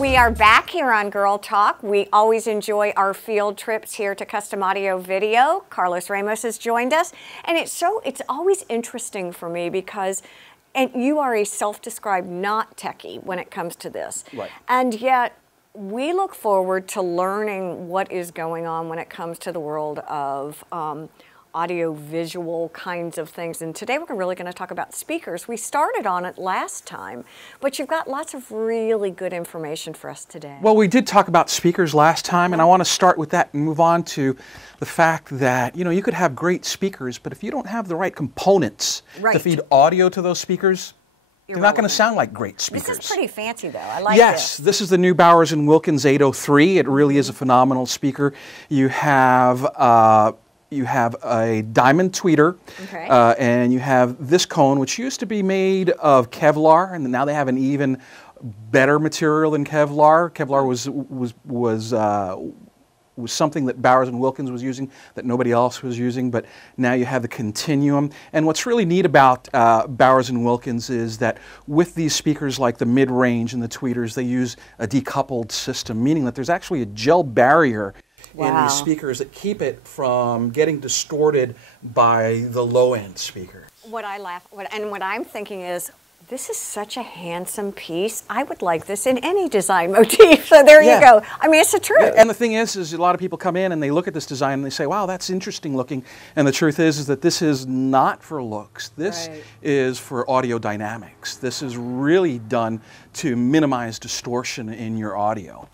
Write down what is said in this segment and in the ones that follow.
We are back here on Girl Talk. We always enjoy our field trips here to Custom Audio Video. Carlos Ramos has joined us, and it's always interesting for me because, and you are a self-described not techie when it comes to this, right? And yet we look forward to learning what is going on when it comes to the world of audio-visual kinds of things. And today we're really going to talk about speakers. We started on it last time, but you've got lots of really good information for us today. Well, we did talk about speakers last time, and I want to start with that and move on to the fact that, you know, you could have great speakers, but if you don't have the right components to feed audio to those speakers, they're not going to sound like great speakers. This is pretty fancy, though. I like this. Yes, this is the new Bowers & Wilkins 803. It really is a phenomenal speaker. You have a diamond tweeter, and you have this cone, which used to be made of Kevlar, and now they have an even better material than Kevlar. Kevlar was something that Bowers & Wilkins was using that nobody else was using, but now you have the continuum. And what's really neat about Bowers & Wilkins is that with these speakers like the mid-range and the tweeters, they use a decoupled system, meaning that there's actually a gel barrier in these speakers that keep it from getting distorted by the low-end speaker. What I'm thinking is, this is such a handsome piece. I would like this in any design motif. So there you go. I mean, it's the truth. Yeah, and the thing is a lot of people come in and they look at this design and they say, wow, that's interesting looking. And the truth is that this is not for looks. This is for audio dynamics. This is really done to minimize distortion in your audio.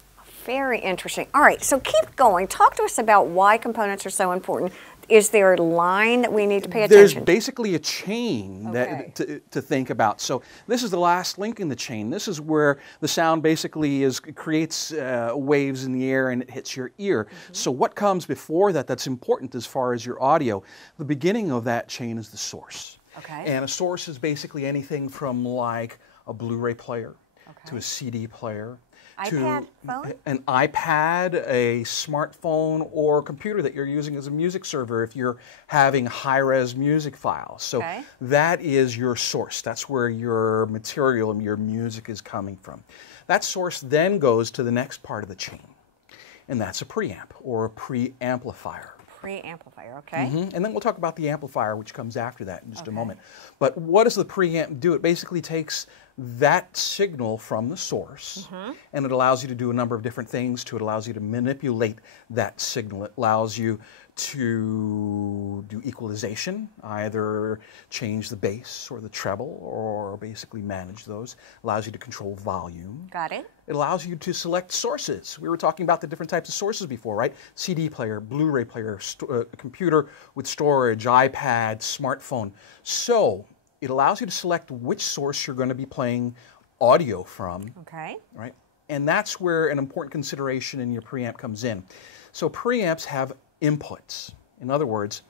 Very interesting. All right, so keep going. Talk to us about why components are so important. Is there a line that we need to pay attention to? There's basically a chain that, to think about. So this is the last link in the chain. This is where the sound basically creates waves in the air and it hits your ear. So what comes before that that's important as far as your audio? The beginning of that chain is the source. And a source is basically anything from like a Blu-ray player to a CD player, to an iPad, a smartphone, or a computer that you're using as a music server if you're having high-res music files. So that is your source. That's where your material and your music is coming from. That source then goes to the next part of the chain, and that's a preamp or a preamplifier. Preamplifier, And then we'll talk about the amplifier, which comes after that in just a moment. But what does the preamp do? It basically takes that signal from the source, and it allows you to do a number of different things. It allows you to manipulate that signal. It allows you to do equalization, either change the bass or the treble, or basically manage those. It allows you to control volume. Got it. It allows you to select sources. We were talking about the different types of sources before, right? CD player, Blu-ray player, computer with storage, iPad, smartphone. So it allows you to select which source you're going to be playing audio from. Right? And that's where an important consideration in your preamp comes in. So preamps have inputs. In other words,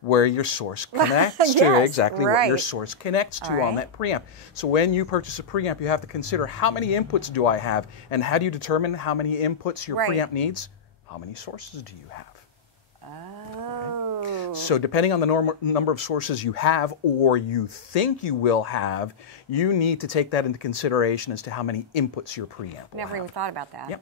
where your source connects to, what your source connects to on that preamp. So when you purchase a preamp, you have to consider how many inputs do I have, and how do you determine how many inputs your preamp needs? How many sources do you have? So depending on the number of sources you have or you think you will have, you need to take that into consideration as to how many inputs your preamp will Never even thought about that.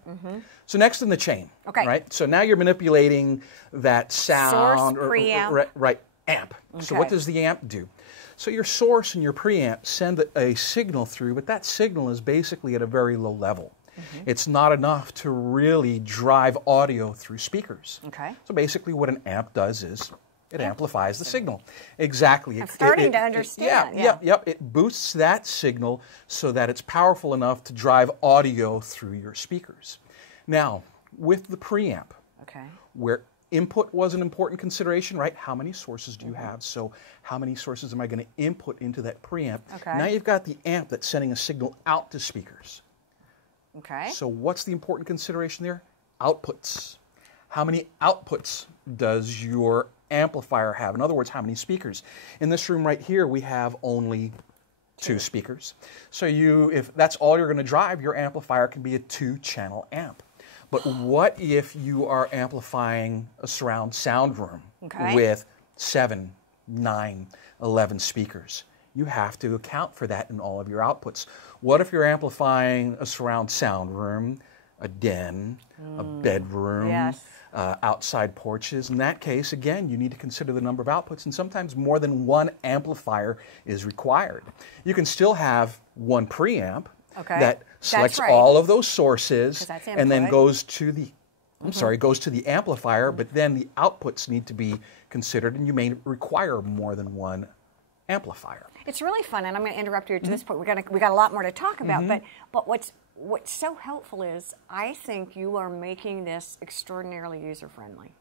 So next in the chain, right? So now you're manipulating that sound, source, preamp. Amp. So what does the amp do? So your source and your preamp send a signal through, but that signal is basically at a very low level. It's not enough to really drive audio through speakers. So basically what an amp does is it amplifies the signal. Exactly. I'm starting to understand. It boosts that signal so that it's powerful enough to drive audio through your speakers. Now, with the preamp, where input was an important consideration, right? How many sources do you have? So how many sources am I going to input into that preamp? Now you've got the amp that's sending a signal out to speakers. So what's the important consideration there? Outputs. How many outputs does your amplifier have? In other words, how many speakers? In this room right here, we have only 2 speakers. So if that's all you're going to drive, your amplifier can be a 2-channel amp. But what if you are amplifying a surround sound room with 7, 9, 11 speakers? you have to account for that in all of your outputs. What if you're amplifying a surround sound room, a den, a bedroom, Yes. Outside porches? In that case, again, you need to consider the number of outputs, and sometimes more than one amplifier is required. You can still have one preamp that selects all of those sources and then goes to the goes to the amplifier, but then the outputs need to be considered, and you may require more than one amplifier. It's really fun, and I'm going to interrupt you at this point. We got a lot more to talk about, but what's so helpful is I think you are making this extraordinarily user-friendly.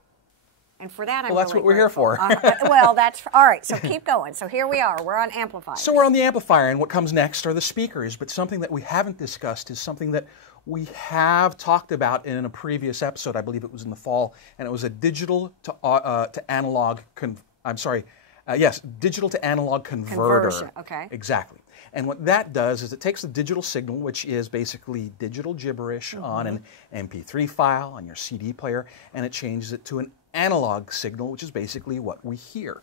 And for that, I'm that's really what we're grateful. here for. Well, that's all right. So keep going. So here we are. We're on amplifiers. So we're on the amplifier, and what comes next are the speakers. But something that we haven't discussed is something that we have talked about in a previous episode. I believe it was in the fall, and it was a digital to analog. Digital to analog converter. Conversion. Okay. Exactly. And what that does is it takes the digital signal, which is basically digital gibberish on an MP3 file on your CD player, and it changes it to an analog signal, which is basically what we hear.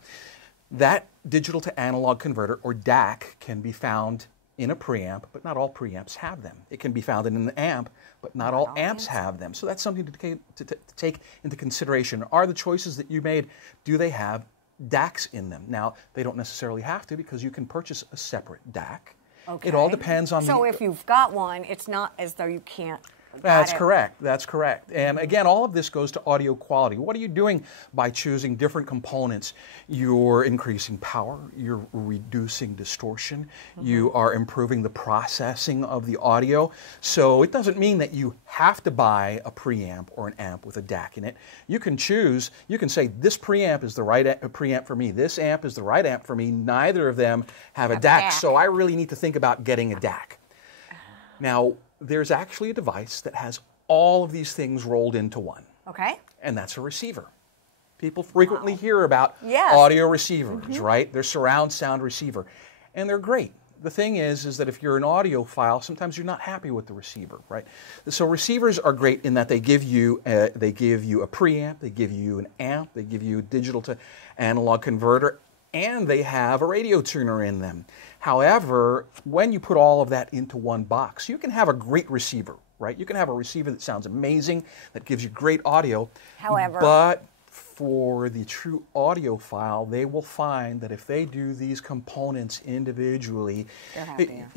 That digital to analog converter, or DAC, can be found in a preamp, but not all preamps have them. It can be found in an amp, but not all amps have them. So that's something to take into consideration. Are the choices that you made, do they have DACs in them? Now, they don't necessarily have to, because you can purchase a separate DAC. Okay. It all depends on So if you've got one, it's not as though you can't. That's correct. That's correct. And again, all of this goes to audio quality. What are you doing by choosing different components? You're increasing power, you're reducing distortion, you are improving the processing of the audio. So it doesn't mean that you have to buy a preamp or an amp with a DAC in it. You can choose, you can say, this preamp is the right preamp for me, this amp is the right amp for me, neither of them have a DAC, so I really need to think about getting a DAC. Now, there's actually a device that has all of these things rolled into one. Okay. And that's a receiver. People frequently hear about audio receivers, right? They're surround sound receiver. And they're great. The thing is that if you're an audiophile, sometimes you're not happy with the receiver, right? So receivers are great in that they give you a preamp, they give you an amp, they give you a digital to analog converter, and they have a radio tuner in them. However, when you put all of that into one box, you can have a great receiver, right? You can have a receiver that sounds amazing, that gives you great audio. However, but for the true audiophile, they will find that if they do these components individually,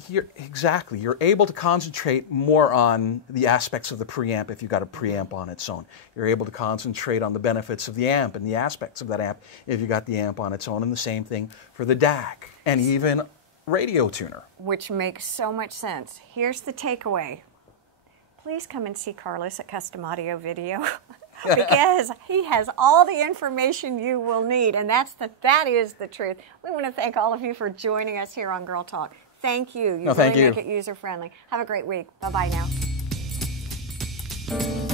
you're able to concentrate more on the aspects of the preamp if you've got a preamp on its own. You're able to concentrate on the benefits of the amp and the aspects of that amp if you got the amp on its own, and the same thing for the DAC and even radio tuner. Which makes so much sense. Here's the takeaway. Please come and see Carlos at Custom Audio Video. Because he has all the information you will need, and that is the truth. We want to thank all of you for joining us here on Girl Talk. Thank you. You really make it user-friendly. Have a great week. Bye-bye now.